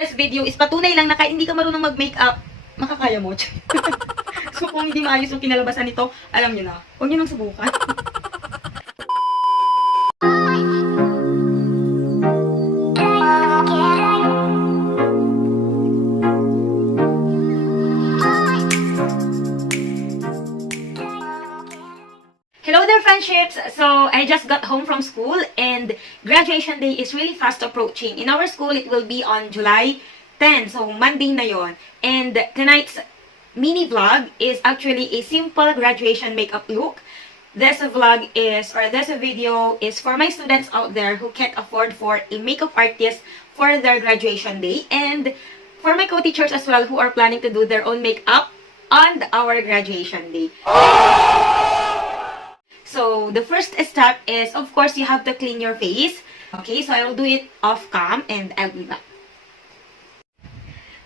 This video is patunay lang na kahit hindi ka marunong mag-makeup, makakaya mo. So kung hindi maayos yung kinalabasan nito, alam nyo na. Huwag nyo nang subukan. Hello there, friendships! So, I just got home from school and graduation day is really fast approaching. In our school, it will be on July 10. So, Monday na yon. And tonight's mini vlog is actually a simple graduation makeup look. This vlog is, or this video is for my students out there who can't afford for a makeup artist for their graduation day. And for my co-teachers as well who are planning to do their own makeup on our graduation day. So, the first step is, of course, you have to clean your face. Okay, so I will do it off cam and I'll be back.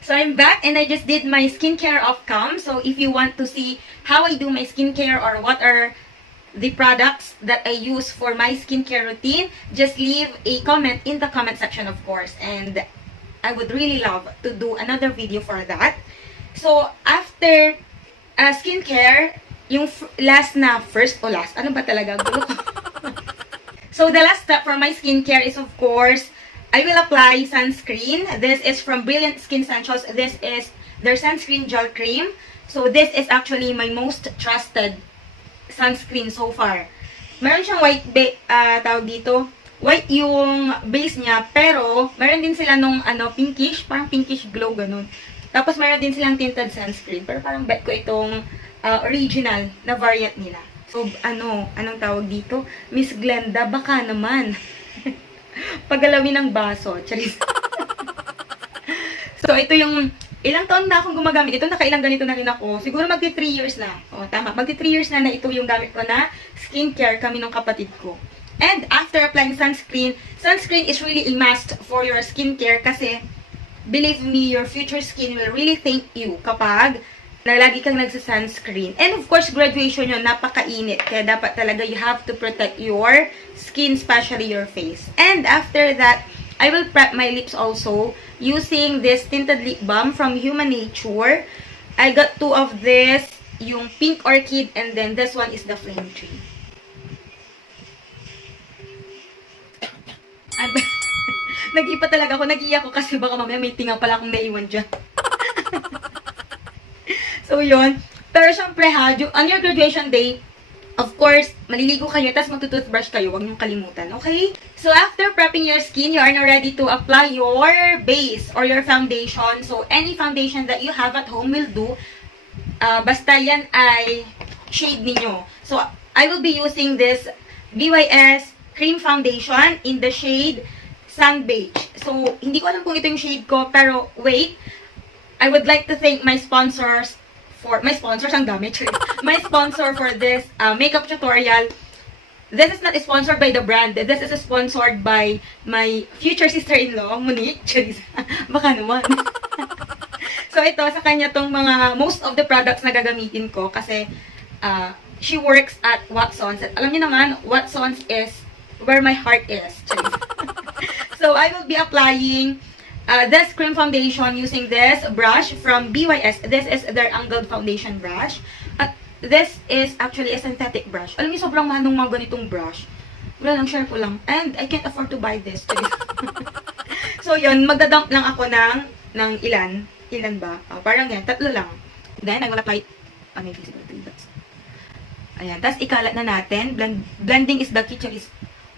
So, I'm back and I just did my skincare off cam. So, if you want to see how I do my skincare or what are the products that I use for my skincare routine, just leave a comment in the comment section, of course. And I would really love to do another video for that. So, after skincare, yung last na, first o last? Ano ba talaga? Gulo ko. So, the last step for my skincare is, of course, I will apply sunscreen. This is from Brilliant Skin Essentials. This is their sunscreen gel cream. So, this is actually my most trusted sunscreen so far. Meron siyang white, tawag dito, white yung base niya, pero meron din sila nung, pinkish, parang pinkish glow, ganun. Tapos, meron din silang tinted sunscreen. Pero parang bet ko itong original na variant nila. So, anong tawag dito? Miss Glenda, baka naman. Paggalawin ng baso. Charis. So, ito yung, ilang taon na akong gumagamit. Ito, nakailang ganito na rin ako. Siguro magti 3 years na. O, tama. Magti 3 years na ito yung gamit ko na skincare kami ng kapatid ko. And after applying sunscreen is really a must for your skincare kasi, believe me, your future skin will really thank you kapag na lagi kang nagsa-sunscreen. And of course, graduation yun, napakainit. Kaya dapat talaga you have to protect your skin, especially your face. And after that, I will prep my lips also using this tinted lip balm from Human Nature. I got 2 of this, yung Pink Orchid, and then this one is the Flame Tree. Nag-ipa talaga ako, nag-iyak ko kasi baka mamaya may tinga pala akong naiwan dyan. So, yun. Pero, syempre ha, on your graduation day, of course, maliligo kayo, tapos magtutoothbrush kayo. Huwag niyong kalimutan, okay? So, after prepping your skin, you are now ready to apply your base or your foundation. So, any foundation that you have at home will do. Basta yan ay shade ninyo. So, I will be using this BYS Cream Foundation in the shade Sun Beige. So, hindi ko alam kung ito yung shade ko, pero wait. I would like to thank my sponsors my sponsor for this makeup tutorial. This is not sponsored by the brand. This is sponsored by my future sister-in-law, Monique. Baka naman. So, ito, sa kanya tong most of the products na gagamitin ko kasi she works at Watsons. At alam niyo naman, Watsons is where my heart is. So, I will be applying this cream foundation using this brush from BYS. This is their angled foundation brush. At this is actually a synthetic brush. Alam niyo, sobrang mahal ng mga ganitong brush. Wala lang, share ko lang. And I can't afford to buy this. So, yun, magdadump lang ako ng ilan. Ilan ba? Parang yan, 3 lang. Then, I will apply, may visible 3 dots. Ayan, tapos ikalat na natin. Blending is the key.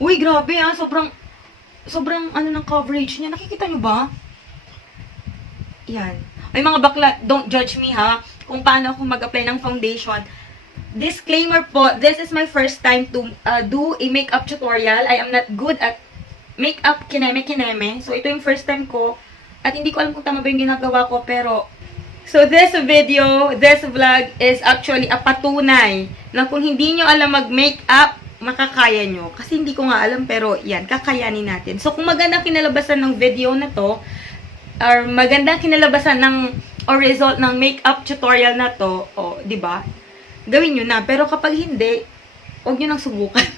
Uy, grabe sobrang ng coverage niya. Nakikita nyo ba? Yan. Ay, mga bakla, don't judge me ha, kung paano ako mag-apply ng foundation. Disclaimer po, this is my first time to do a makeup tutorial. I am not good at makeup kineme. So, ito yung first time ko. At hindi ko alam kung tama ba yung ginagawa ko, pero so, this vlog is actually a patunay na kung hindi nyo alam mag-makeup, makakaya nyo. Kasi hindi ko nga alam, pero yan, kakayanin natin. So, kung magandang kinalabasan ng video na to, or magandang kinalabasan or result ng makeup tutorial na to, di ba? Gawin nyo na. Pero kapag hindi, huwag nyo nang subukan.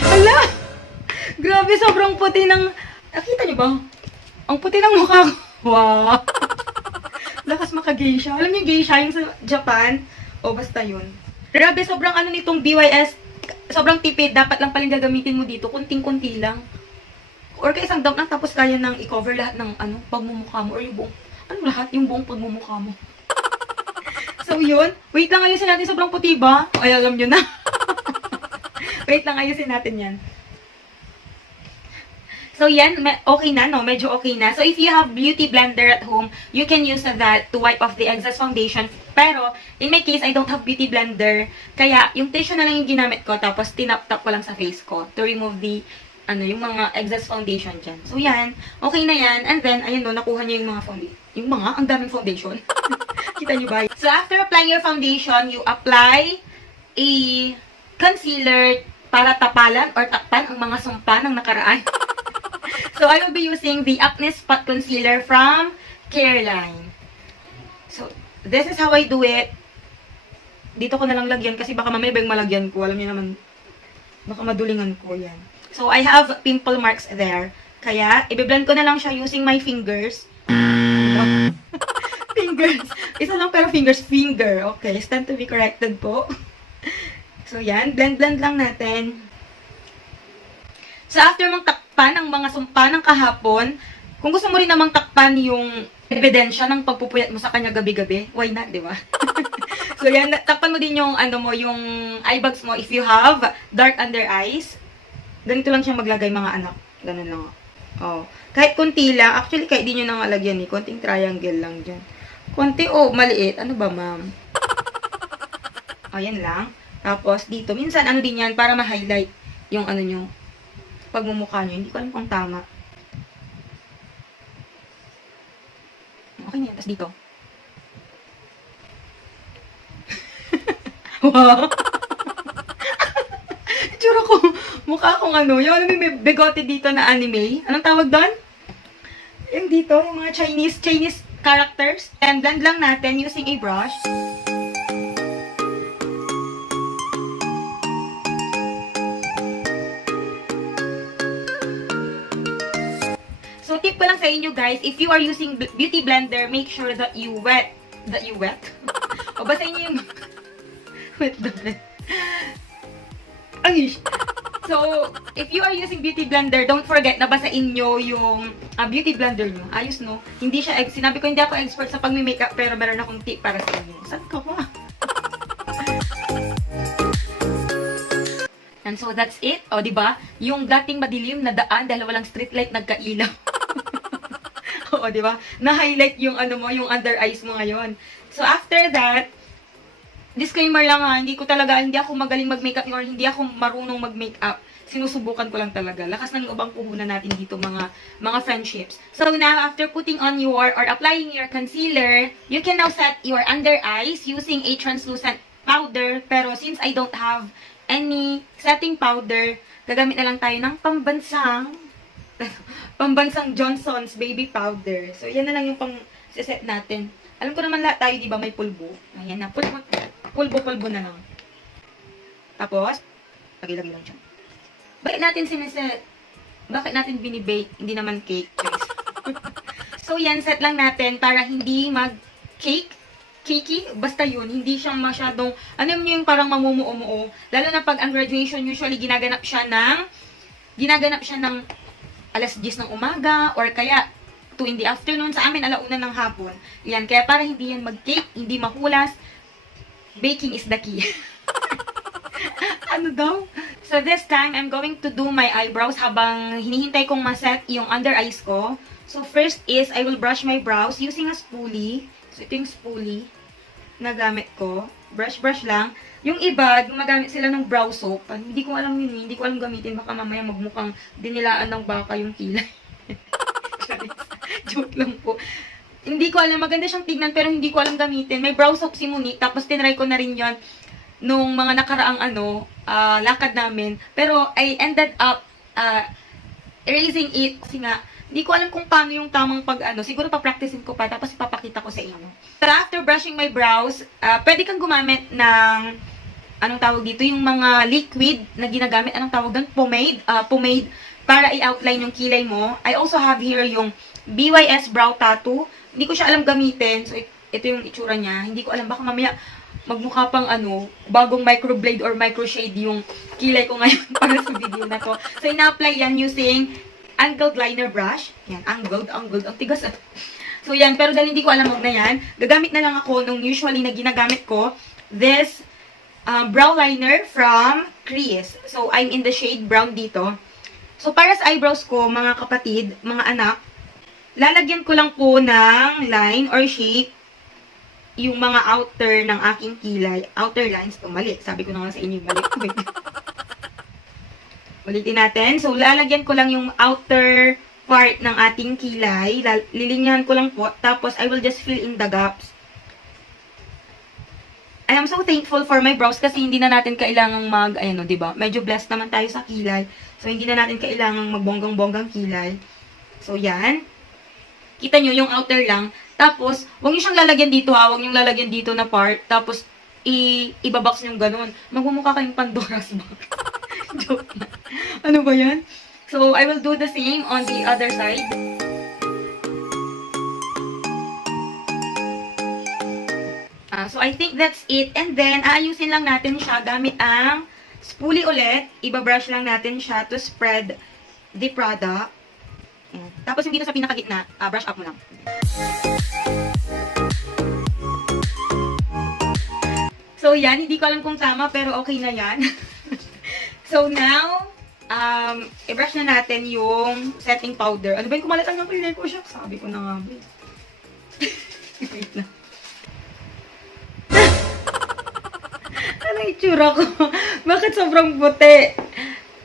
Hala! Grabe, sobrang puti ng, nakita nyo ba? Ang puti ng mukha ko. Wow. Lakas maka-geisha. Alam niyo geisha yung sa Japan? O basta yun. Grabe, sobrang ano nitong BYS. Sobrang tipid. Dapat lang paling gagamitin mo dito. Kunting-kunti lang. Or kaya isang dump lang tapos kaya nang i-cover lahat ng ano, pagmumukha mo. Or yung buong, ano lahat? Yung buong pagmumukha mo. So yun. Wait lang, ayusin natin. Sobrang puti ba? Ay, alam nyo na. Wait lang, ayusin natin yan. So yan, okay na, no? Medyo okay na. So if you have beauty blender at home, you can use that to wipe off the excess foundation. Pero, in my case, I don't have beauty blender. Kaya, yung tissue na lang yung ginamit ko, tapos tinap-tap ko lang sa face ko to remove the, ano, yung mga excess foundation dyan. So yan, okay na yan. And then, ayun do, nakuha niya yung mga foundation. Yung mga, ang daming foundation. Kita niyo ba? So after applying your foundation, you apply a concealer para tapalan or takpan ang mga sumpa ng nakaraan. So, I will be using the Acne Spot Concealer from Careline. So, this is how I do it. Dito ko na lang lagyan kasi baka mamaya ba yung malagyan ko. Alam niyo naman, baka madulingan ko yan. So, I have pimple marks there. Kaya, i-blend ko na lang siya using my fingers. Fingers. Isa lang pero fingers. Finger. Okay, stand to be corrected po. So, yan. Blend-blend lang natin. So, after mong takpan ang mga sumpa ng kahapon, kung gusto mo rin namang takpan yung ebidensya ng pagpupuyat mo sa kanya gabi-gabi, why not, di ba? So, yan, takpan mo din yung, ano mo, yung eye bags mo if you have dark under eyes. Ganito lang siya maglagay, mga anak. Ganun lang. Oh. Kahit kunti lang, actually, kahit di nyo nang alagyan eh, konting triangle lang dyan. Konti, oh, maliit. Ano ba, ma'am? Oh, yan lang. Tapos, dito, minsan, ano din yan, para ma-highlight yung, ano nyo, pagmumukha nyo. Hindi ko alam kung tama. Okay na yan. Tapos dito. Wow! Tsura ko. Mukha akong ano. Yung alam mo may bigote dito na anime. Anong tawag doon? Yung dito. Yung mga Chinese characters. And blend lang natin using a brush. So, tip ko lang sa inyo guys, if you are using beauty blender, make sure that you wet. O, basahin nyo yung wet the blend. Ay! So, if you are using beauty blender, don't forget na basahin nyo yung beauty blender nyo. Ayos, no? Hindi siya, sinabi ko hindi ako expert sa pag-makeup, pero meron akong tip para sa inyo. Saan ka ba? And so, that's it. O, diba? Yung dating madilim na daan dahil walang street light nagkailaw. Oo, di ba? Na-highlight yung ano mo, yung under eyes mo ngayon. So, after that, disclaimer lang ha, hindi ako magaling mag-makeup or hindi ako marunong mag-makeup. Sinusubukan ko lang talaga. Lakas ng ubang puhunan natin dito, mga friendships. So, now, after putting on or applying your concealer, you can now set your under eyes using a translucent powder. Pero, since I don't have any setting powder, gagamit na lang tayo ng pambansang Johnson's baby powder. So, yan na lang yung pang-set natin. Alam ko naman lahat tayo, di ba, may pulbo. Ayan na, pulbo na lang. Tapos, lagay-lagay lang dyan. Bakit natin siniset? Bakit natin binibake? Hindi naman cake. So, yan, set lang natin para hindi mag-cake. Cakey, basta yun, hindi siya masyadong, ano yung parang mamumuo-muo. Lalo na pag ang graduation, usually ginaganap siya ng alas 10 ng umaga, or kaya 2 in the afternoon. Sa amin, alauna ng hapon. Yan, kaya para hindi yan mag-cake, hindi mahulas, baking is the key. Ano daw? So this time, I'm going to do my eyebrows habang hinihintay kong maset yung under eyes ko. So first is, I will brush my brows using a spoolie. So ito yung spoolie na gamit ko. Brush lang. Yung iba, gumagamit sila ng brow soap. Hindi ko alam yun, hindi ko alam gamitin. Baka mamaya magmukhang dinilaan ng baka yung kilay. Joke lang po. Hindi ko alam, maganda siyang tignan pero hindi ko alam gamitin. May brow soap si Monique, tapos tinry ko na rin yon nung mga nakaraang lakad namin. Pero I ended up erasing it kasi nga, hindi ko alam kung paano yung tamang siguro pa-practicein ko pa, tapos ipapakita ko sa inyo. So, after brushing my brows, pwede kang gumamit ng, anong tawag dito, yung mga liquid na ginagamit, anong tawag doon? Pomade para i-outline yung kilay mo. I also have here yung BYS Brow Tattoo. Hindi ko siya alam gamitin. So, ito yung itsura niya. Hindi ko alam. Baka mamaya magmukha pang bagong microblade or microshade yung kilay ko ngayon para sa video na to. So, ina-apply yan using angled liner brush. Yan, angled. Ang tigas. So, yan. Pero dahil hindi ko alam na yan, gagamit na lang ako nung usually na ginagamit ko, this brow liner from Crease. So, I'm in the shade brown dito. So, para sa eyebrows ko, mga kapatid, mga anak, lalagyan ko lang po ng line or shape yung mga outer ng aking kilay. Outer lines. Mali. Sabi ko na nga sa inyo, mali. Ulitin natin. So, lalagyan ko lang yung outer part ng ating kilay. Lilinyahan ko lang po. Tapos, I will just fill in the gaps. I am so thankful for my brows kasi hindi na natin kailangang diba? Medyo blessed naman tayo sa kilay. So, hindi na natin kailangang magbonggang-bonggang kilay. So, yan. Kita nyo, yung outer lang. Tapos, huwag nyo siyang lalagyan dito ha. Huwag nyo lalagyan dito na part. Tapos, ibabox nyo ganun. Magmumukha kayong Pandora's box. Joke na. Ano ba yan? So, I will do the same on the other side. So, I think that's it. And then, aayusin lang natin siya gamit ang spoolie ulit. Ibabrush lang natin siya to spread the product. Ayan. Tapos, yung dito sa pinakagitna, brush up mo lang. So, yan. Hindi ko alam kung tama, pero okay na yan. So, now, i-brush na natin yung setting powder. Ano ba yung kumalat ang kilay ko siya? Sabi ko na nga. Wait na. Ano itsura ko? Bakit sobrang puti?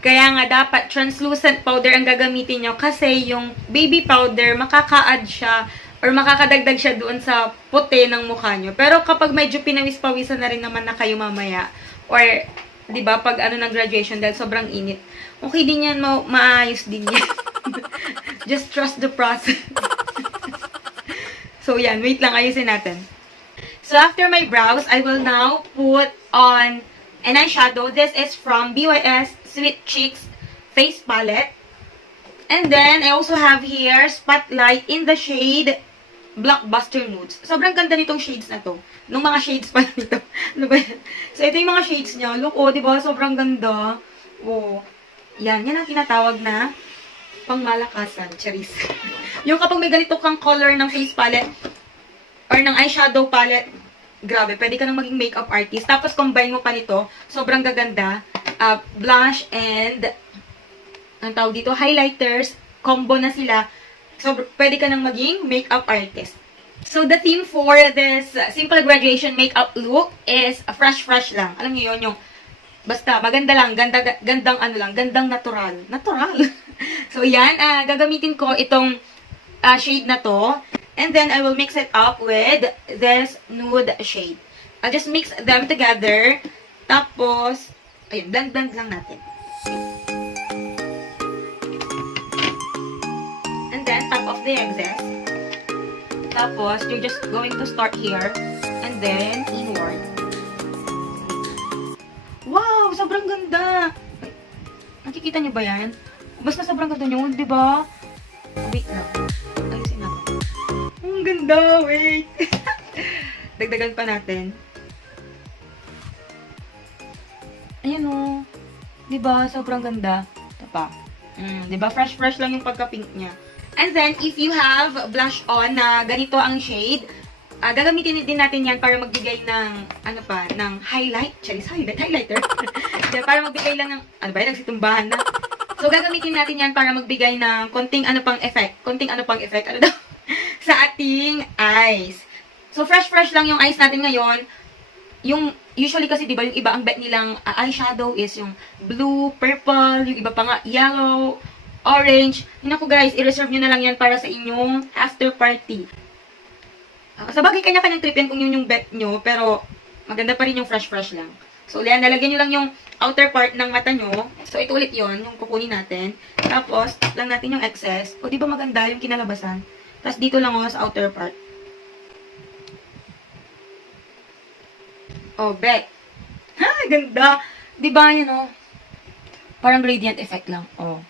Kaya nga, dapat translucent powder ang gagamitin nyo kasi yung baby powder, makaka-add siya or makakadagdag siya doon sa puti ng mukha nyo. Pero kapag medyo pinawis-pawisan na rin naman na kayo mamaya, or, di ba, pag ng graduation dahil sobrang init, okay din yan, maayos din yan. Just trust the process. So, yan. Wait lang, ayusin natin. So, after my brows, I will now put on an eyeshadow. This is from BYS Sweet Cheeks Face Palette. And then, I also have here Spotlight in the shade Blockbuster Nudes. Sobrang ganda nitong shades na to. Nung mga shades pa nito. Ano ba yan? So, ito yung mga shades niya. Look, diba? Sobrang ganda. Oh. Yan ang tinatawag na pangmalakasan. Charis. Yung kapag may ganito kang color ng face palette, or ng eyeshadow palette, grabe, pwede ka nang maging makeup artist. Tapos, combine mo pa nito, sobrang gaganda. Blush and, ang tawag dito, highlighters, combo na sila. So, pwede ka nang maging makeup artist. So, the theme for this simple graduation makeup look is fresh lang. Alam niyo yun, yung, basta, maganda lang, gandang natural. Natural. So, yan, gagamitin ko itong shade na to. And then, I will mix it up with this nude shade. I'll just mix them together. Tapos, ayun, blend lang natin. And then, top off the excess. Tapos, you're just going to start here. And then, inward. Wow! Sobrang ganda! Nakikita niyo ba yan? Basta sobrang ganda niyo, di ba? Wait lang. Ayusin natin. Ang ganda! Wait! Dagdagan pa natin. Ayan o. Diba? Sobrang ganda. Ito pa. Diba? Fresh lang yung pagka-pink niya. And then, if you have blush on na ganito ang shade, gagamitin din natin yan para magbigay ng, ng highlight. Charis, highlighter. Para magbigay lang ng, nagsitumbahan na. So, gagamitin natin yan para magbigay ng konting pang effect. Sa ating eyes. So, fresh lang yung eyes natin ngayon. Yung, usually kasi, diba, yung iba, ang bet nilang eyeshadow is yung blue, purple, yung iba pa nga, yellow, orange. Naku guys, i-reserve nyo na lang yan para sa inyong after party. Sa bagay, kanya-kanyang trip yan kung yun yung bet nyo, pero maganda pa rin yung fresh lang. So, nalagyan nyo lang yung outer part ng mata nyo. So, ito ulit yun, yung kukunin natin. Tapos, lang natin yung excess. O, di ba maganda yung kinalabasan? Tapos, dito lang sa outer part. Oh, bet. Ha, ganda. Di ba, parang gradient effect lang. Oh.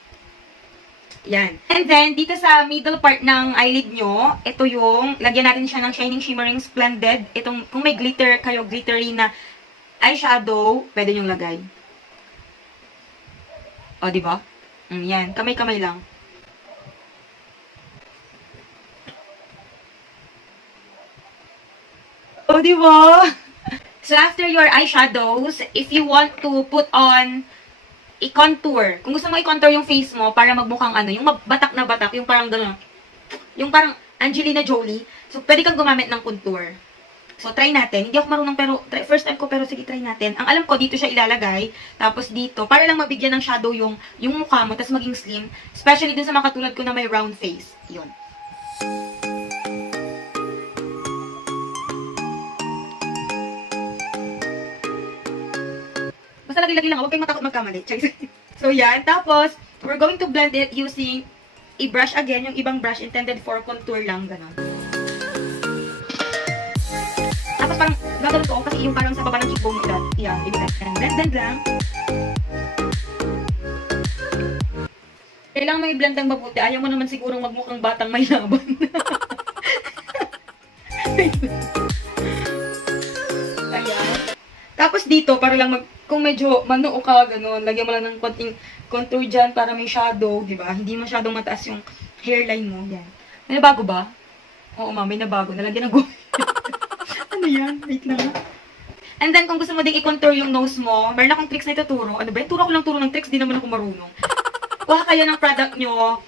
Yan. And then, dito sa middle part ng eyelid nyo, ito yung, lagyan natin siya ng Shining Shimmering Splendid. Itong, kung may glitter kayo, glittery na eyeshadow, pwede nyong lagay. O, diba? Yan. Kamay-kamay lang. O, diba? So, after your eyeshadows, if you want to put on i-contour. Kung gusto mo i-contour yung face mo para magmukhang ano, yung batak na batak, yung parang gano'n. Yung parang Angelina Jolie. So, pwede kang gumamit ng contour. So, try natin. Hindi ako marunong pero, first time ko pero sige, try natin. Ang alam ko, dito siya ilalagay. Tapos dito, para lang mabigyan ng shadow yung mukha mo, tapos maging slim. Especially dun sa mga katulad ko na may round face. Yun. Basta lagi-lagi lang, huwag kayong matakot magkamali. So, yan. Tapos, we're going to blend it using a brush again, yung ibang brush intended for contour lang, gano'n. Tapos, parang gagawin ko, kasi yung parang sa baba ng cheekbone mo, yeah, i-blend. Blend lang. Kailangan may blend ng mabuti. Ayaw mo naman sigurong magmukhang batang may laban. Ayan. Tapos dito, para lang kung medyo manuo ka, gano'n, lagyan mo lang ng konting contour dyan para may shadow, di ba? Hindi masyadong mataas yung hairline mo. Yan. May nabago ba? Oo, ma, may nabago. Nalagyan ng gumay. Ano yan? Wait lang. And then, kung gusto mo din i-contour yung nose mo, meron akong tricks na ituturo. Ano ba? Turo ko lang turo ng tricks, di naman ako marunong. Kuha kayo ng product nyo.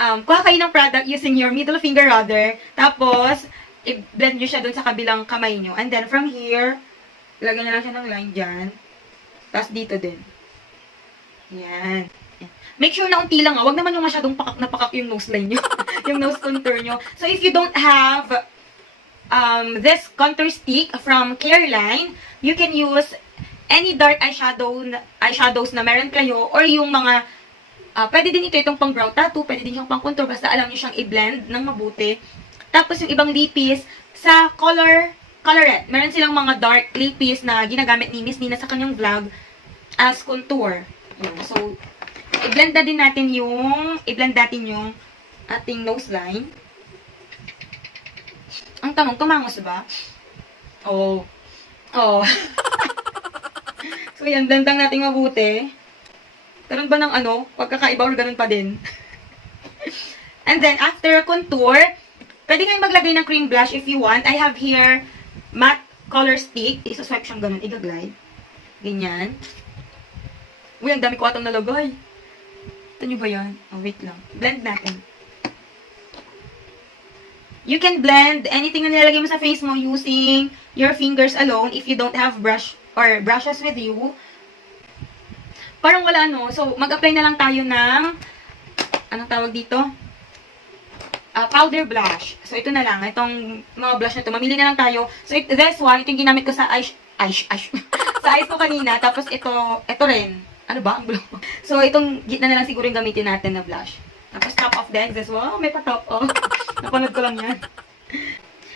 Kuha kayo ng product using your middle finger rather. Tapos, i-blend nyo siya dun sa kabilang kamay nyo. And then, from here, lagyan nyo lang siya ng line dyan. Tapos dito din. Yan. Make sure na unti lang. Huwag naman yung masyadong pakak na pakak yung nose line nyo. Yung nose contour nyo. So, if you don't have this contour stick from Careline, you can use any dark eyeshadows na meron kayo or yung mga pwede din itong pang brow tattoo, pwede din yung pang contour, basta alam nyo siyang i-blend ng mabuti. Tapos yung ibang lipis sa colorette. Meron silang mga dark lipis na ginagamit ni Miss Nina sa kanyang vlog as contour. Yun. So, i-blend natin yung ating nose line. Ang tanong, tumangos ba? Oo. Oh. So, yan, blend lang natin mabuti. Karoon ba ng pagkakaiba or ganun pa din? And then, after contour, pwede kayong maglagay ng cream blush if you want. I have here matte color stick. Isa-swipe siyang ganun. I-glide. Ganyan. Uy, ang dami ko atang nalagay. Ito nyo ba yan? Oh, wait lang. Blend natin. You can blend anything na nilalagay mo sa face mo using your fingers alone if you don't have brush or brushes with you. Parang wala, no? So, mag-apply na lang tayo ng anong tawag dito? Powder blush. So, ito na lang. Itong mga blush na ito. Mamili na lang tayo. So, this one, ito yung ginamit ko sa sa eyes ko kanina. Tapos, ito rin. Ano ba? Ang blue. So, itong gitna na lang siguro yung gamitin natin na blush. Tapos, top of the this. Wow, may pa-top off. Napanood ko lang yan.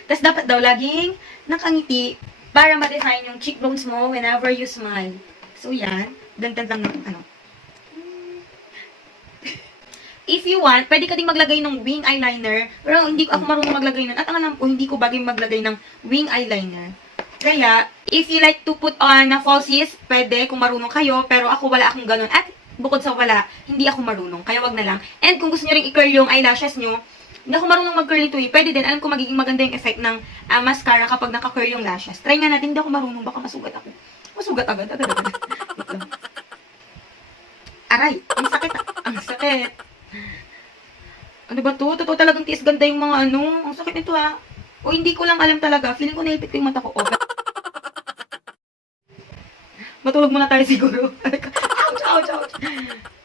Tapos, dapat daw laging nakangiti para ma-define yung cheekbones mo whenever you smile. So, yan. Dantan lang ng If you want, pwede ka ding maglagay ng wing eyeliner. Pero hindi ako marunong maglagay nun. At ang alam ko, hindi ko bagay maglagay ng wing eyeliner. Kaya, if you like to put on na falsies, pwede kung marunong kayo. Pero ako wala akong ganun. At bukod sa wala, hindi ako marunong. Kaya wag na lang. And kung gusto nyo rin i-curl yung eyelashes nyo, hindi ako marunong mag-curl ito eh. Pwede din. Alam ko magiging maganda yung effect ng mascara kapag naka-curl yung lashes. Try nga natin. Hindi ako marunong. Baka masugat ako. Masugat agad. Aray! Ang sakit. Ang sakit. Ano ba to? Totoo talagang tiis ganda yung mga Ang sakit nito ha. O hindi ko lang alam talaga. Feeling ko naipit ko yung mata ko. Oh. Matulog muna tayo siguro. Ouch, ouch, ouch.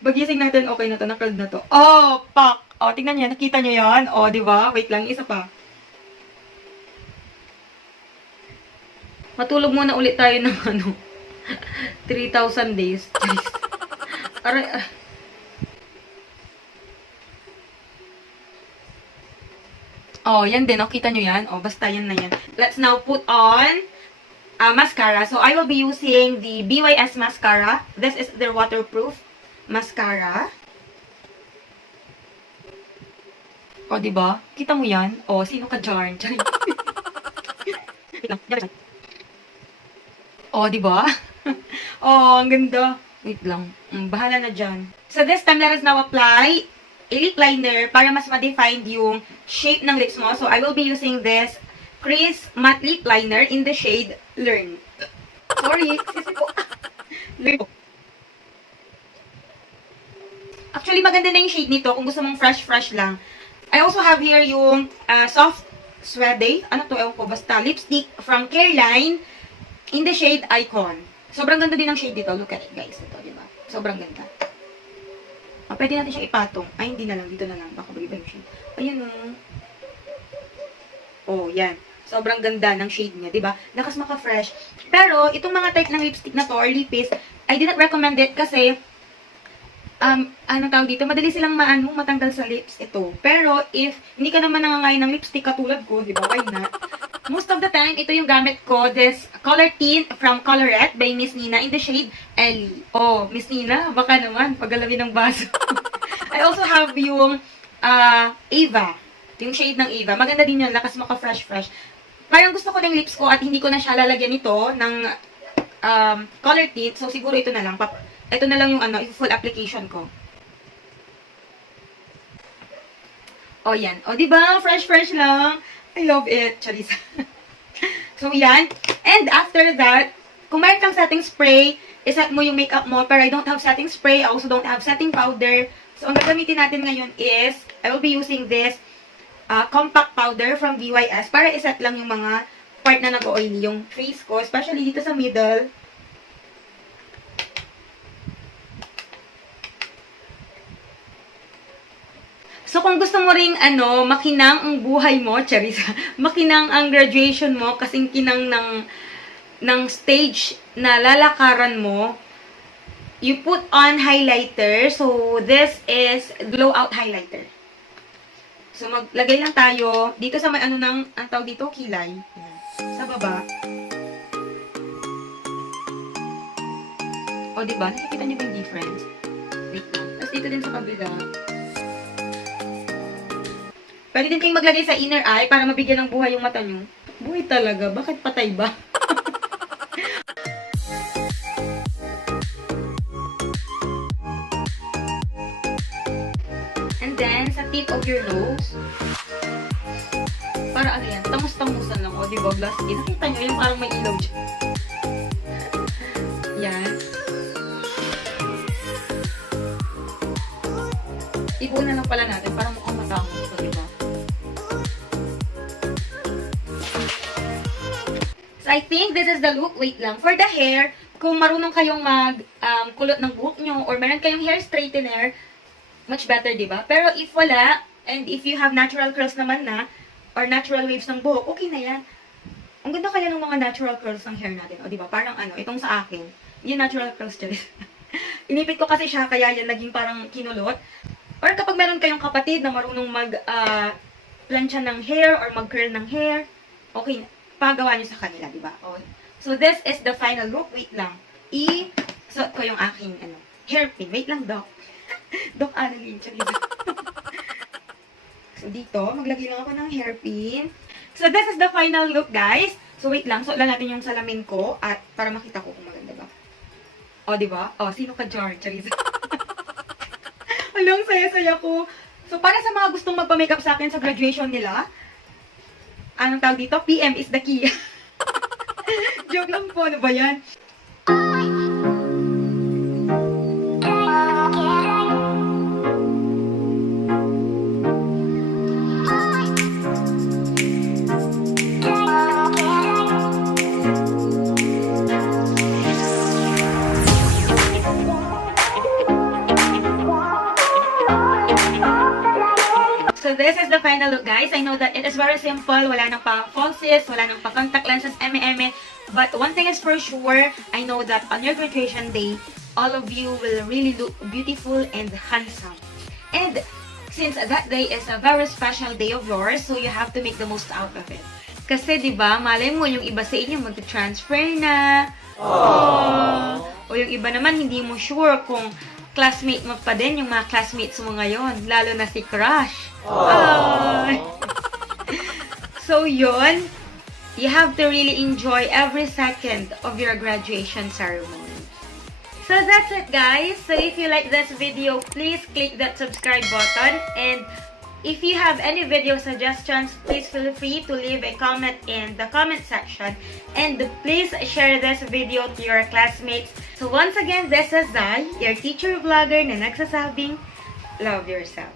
Bagising natin. Okay na to. Nakald na to. Oh, pak. Oh, tingnan niyo. Nakita niyo yan? Oh, di ba? Wait lang. Isa pa. Matulog muna ulit tayo ng 3,000 days. Aray. Oh, yan din. Oh, kita nyo yan. Oh, basta yan na yan. Let's now put on mascara. So, I will be using the BYS mascara. This is their waterproof mascara. O, diba? Kita mo yan? O, sino ka dyan? Wait lang. O, diba? O, ang ganda. Wait lang. Bahala na dyan. So, this time, let us now apply a lip liner para mas ma-define yung shape ng lips mo. So, I will be using this Crease Matte Lip Liner in the shade Learn. Sorry, excuse me po. Learn. Actually, maganda na yung shade nito kung gusto mong fresh lang. I also have here yung soft suede. Ano to? Ewan ko. Basta lipstick from Careline in the shade Icon. Sobrang ganda din ng shade dito. Look at it, guys. Ito, diba? Sobrang ganda. Pwede natin siya ipatong. Ay, hindi na lang. Dito na lang. Baka ba iba yung shade. Ayan o. Oh, yan. Sobrang ganda ng shade niya, diba? Lakas maka-fresh. Pero, itong mga type ng lipstick na to, or lippies, I did not recommend it kasi, anong tawag dito? Madali silang matanggal sa lips ito. Pero, if hindi ka naman nangangain ng lipstick katulad ko, diba? Why not? Most of the time, ito yung gamit ko, this color tint from Colorette by Miss Nina in the shade Ellie. Oh, Miss Nina, baka naman, paggalawin ng baso. I also have yung Ava, yung shade ng Ava. Maganda din yun, lakas maka-fresh. Parang gusto ko ng lips ko at hindi ko na siya lalagyan ito ng color tint. So, siguro ito na lang. Ito na lang yung full application ko. O, yan. O, diba? Fresh lang. I love it. Charisa. So, yan. And after that, kung meron kang setting spray, iset mo yung makeup mo. Pero I don't have setting spray. I also don't have setting powder. So, ang gagamitin natin ngayon is, I will be using this compact powder from VYS para iset lang yung mga part na nag-oily yung face ko, especially dito sa middle. So, kung gusto mo ring, makinang ang buhay mo, Charissa, makinang ang graduation mo, kasing kinang ng stage na lalakaran mo, you put on highlighter. So, this is glow out highlighter. So, maglagay lang tayo dito sa may ang tawag dito, kilay. Sa baba. O, diba? Nakikita niyo ba yung difference? Wait lang. Tapos dito din sa kabila. Pwede din kayong maglagay sa inner eye para mabigyan ng buhay yung mata nyo. Buhay talaga. Bakit patay ba? And then, sa tip of your nose, para ano yan, tamus-tamusan lang. O, diba, glass skin. Nakita nyo, yung parang may ilaw dyan. Yan. Ibuo na lang pala natin para mukhang matangos. O, diba? So, I think this is the look. Wait lang. For the hair, kung marunong kayong kulot ng buhok nyo or meron kayong hair straightener, much better, diba? Pero if wala, and if you have natural curls naman na, or natural waves ng buhok, okay na yan. Ang ganda kaya ng mga natural curls ng hair natin. O, diba? Parang itong sa akin, yung natural curls dyan. Inipit ko kasi siya, kaya yan naging parang kinulot. Or kapag meron kayong kapatid na marunong plancha ng hair or mag-curl ng hair, okay na. Pagawa nyo sa kanila, diba? Okay. So, this is the final look. Wait lang. Suot ko yung aking, hairpin. Wait lang, Doc. Doc Annalyn. So, dito, maglagay lang ako ng hairpin. So, this is the final look, guys. So, wait lang. Suot lang natin yung salamin ko at para makita ko kung maganda ba. O, diba? O, sino ka, George? Charisa. Alang, saya-saya ko. So, para sa mga gustong magpa-makeup sa akin sa graduation nila, anong tawag dito? PM is the key. Joke lang po. Ano ba yan? So, this is the final look, guys. I know that it is very simple. Wala nang pa-falsies, wala nang pa-contact lenses, eme-eme. But one thing is for sure, I know that on your graduation day, all of you will really look beautiful and handsome. And since that day is a very special day of yours, so you have to make the most out of it. Kasi, di ba, malay mo yung iba sa inyo mag-transfer na. Aww. O yung iba naman, hindi mo sure kung classmate mo pa din yung mga classmates mo ngayon, lalo na si Crush. Ay. So yun, you have to really enjoy every second of your graduation ceremony. So that's it, guys. So if you like this video, please click that subscribe button. And if you have any video suggestions, please feel free to leave a comment in the comment section. And please share this video to your classmates. So once again, this is Zai, your teacher vlogger na nagsasabing, love yourself.